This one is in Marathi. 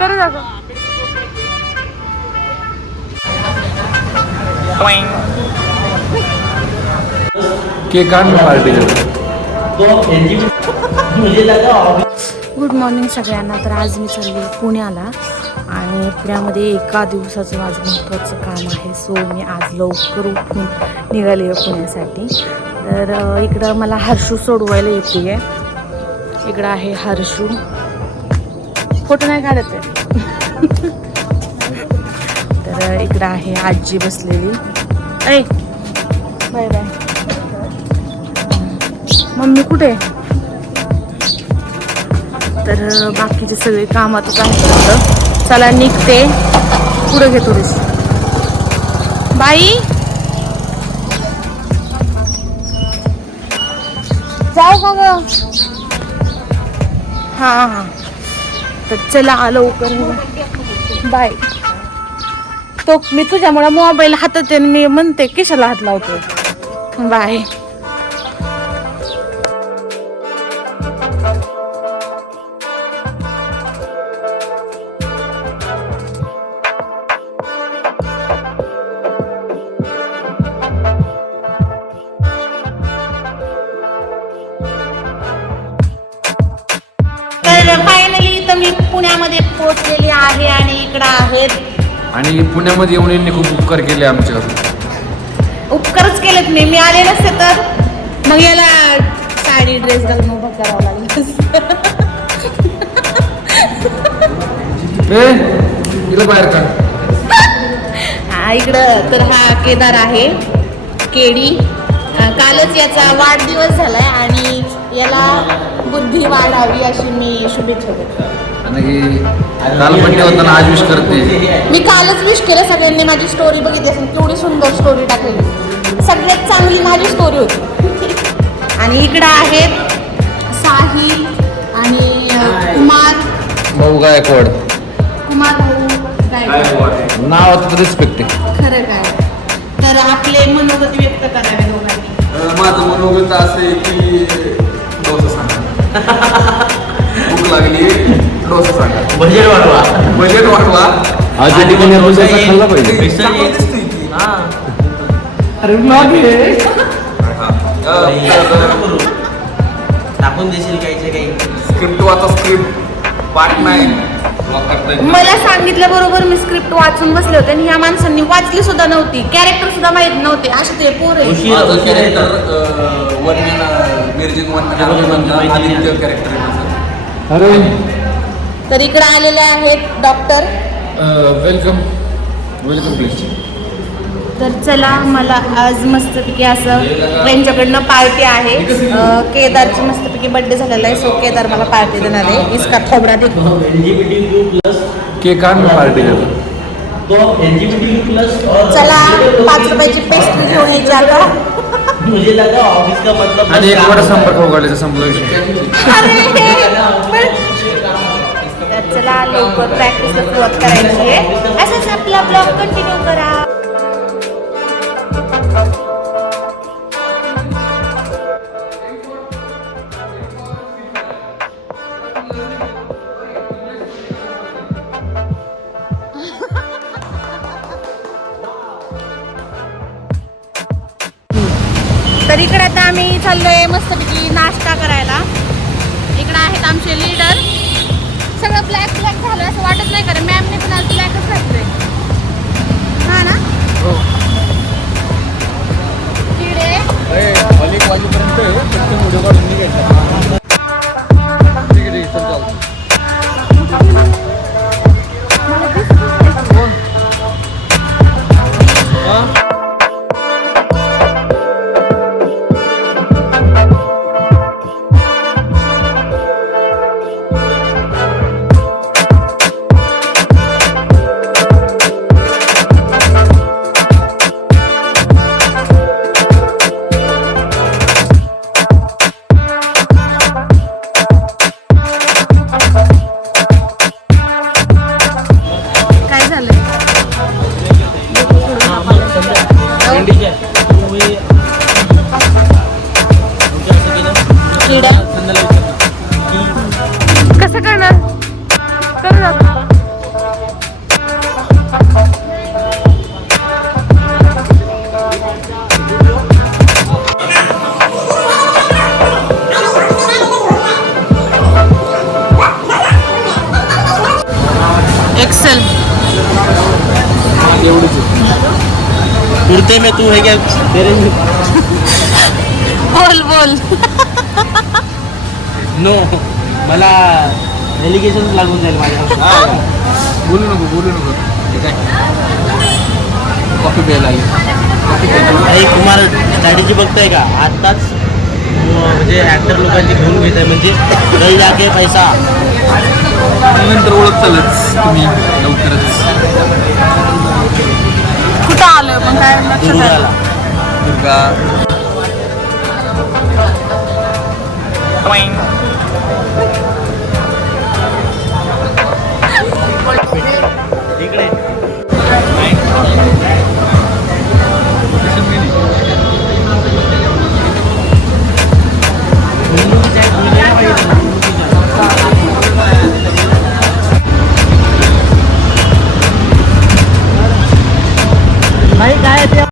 कर दाखव केक आण पार्टी गुड मॉर्निंग सगळ्यांना. तर आज मी चालली पुण्याला आणि पुण्यामध्ये एका दिवसाचं माझं महत्त्वाचं काम आहे. सो मी आज लवकर उठून निघाली आहे पुण्यासाठी. तर इकडं मला हर्षू सोडवायला येते आहे इकडं आहे हर्षू. फोटो नाही काढत आहे. तर इकडं आहे आजी बसलेली. ऐ बाय बाय. मम्मी कुठे तर बाकीचे सगळे कामातच आहेत चला निघते. पुढे घे थोडीस बाई! जाऊ का ग? हा हा. तर चला लवकर बाय. तो मी तुझ्यामुळे मोबाईल हातात मी म्हणते कशाला हात लावतो बाय. पुण्यामध्ये पोहोचलेली आहे आणि इकडं आहेत. आणि पुण्यामध्ये येऊन यांनी खूप उपकार केले आमच्यावर उपकारच केलेत मी. मी आले नसते तर. मग याला साडी ड्रेस घालून उभं करावं लागलं ए तिला बाहेर काढ हा इकडं तर हा केदार आहे. केडी. अं, कालच याचा वाढदिवस झालाय आणि याला बुद्धी वाढावी अशी मी शुभेच्छा देते. आणि काल बड्डे होताना आज विश करते. मी कालच विश केलं सगळ्यांनी माझी स्टोरी बघितली असेल केवढी सुंदर स्टोरी टाकलेली. सगळ्यात चांगली माझी स्टोरी होती. आणि इकडं आहेत साहिल आणि कुमार. भाऊ गायकवाड. कुमार भाऊ गायकवाड. नावाचं रिस्पेक्ट आहे. खरं काय? तर आपले मनोगत व्यक्त करावे दोघांनी. माझं मनोगत असं आहे की सांगा. सांगा. बजेट वाढवा. बजेट वाढवा. आज डोसा खाल्ला पाहिजे. येईल. चांगलं दिसतंय की. अरे हा. टाकून देशील काहीचे काही? स्क्रिप्ट वाचा स्क्रिप्ट. पाठ नाही. करता. मला सांगितल्याबरोबर मी स्क्रिप्ट वाचून बसले होते आणि ह्या माणसांनी वाचली सुद्धा नव्हती. कॅरेक्टर सुद्धा माहीत नव्हते. असे ते पोर आहे उशीर माझं उशीर कॅरेक्टर येतं. निर्जित आदित्य कॅरेक्टर आहे माझं. अरे तर इकडे आलेले आहेत डॉक्टर. वेलकम वेलकम प्लीज तर चला मला आज मस्तपैकी असं त्यांच्याकडनं पार्टी आहे. केदारची मस्तपैकी बर्थडे झालेला आहे सो केदार मला पार्टी देणार आहे. इसका एलजीबीटी प्लस केक आण पार्टी तो एलजीबीटी प्लस और चला पाच रुपयाची पेस्ट्री घेऊन यायची आता. मुझे लगा ऑफिस का मतलब आणि एक होता. संपर्क उघडायचा संपला विषय. अरे तर चला लवकर प्रॅक्टिसला सुरुवात करायची आहे. असंच आपला ब्लॉग कंटिन्यू करा. तर इकडे आता आम्ही चाललोय मस्तपैकी नाश्ता करायला. इकडे आहेत आमचे लीडर ब्लॅक ब्लॅक झालं असं वाटत नाही कारण मॅमने पण आज ब्लॅकच घातलंय. हा ना? किडे. अनेक वाजेपर्यंत व्हिडिओ उडते एक्सेल में तू है क्या तेरे में. बोल बोल. नो मला डेलिगेशन लागून जाईल माझ्या हा? बोलू नको बोलू नको. ठीक आहे. कॉफी प्यायला आली कॉफी काही कुमार स्ट्रॅटेजी बघताय का? आत्ताच म्हणजे ऍक्टर लोकांची घेऊन घेत आहे म्हणजे काही जागे पैसा. नंतर ओळखतालच तुम्ही लवकरच. कुठं आलोय पण काय आलं दुर्गाला. दुर्गा.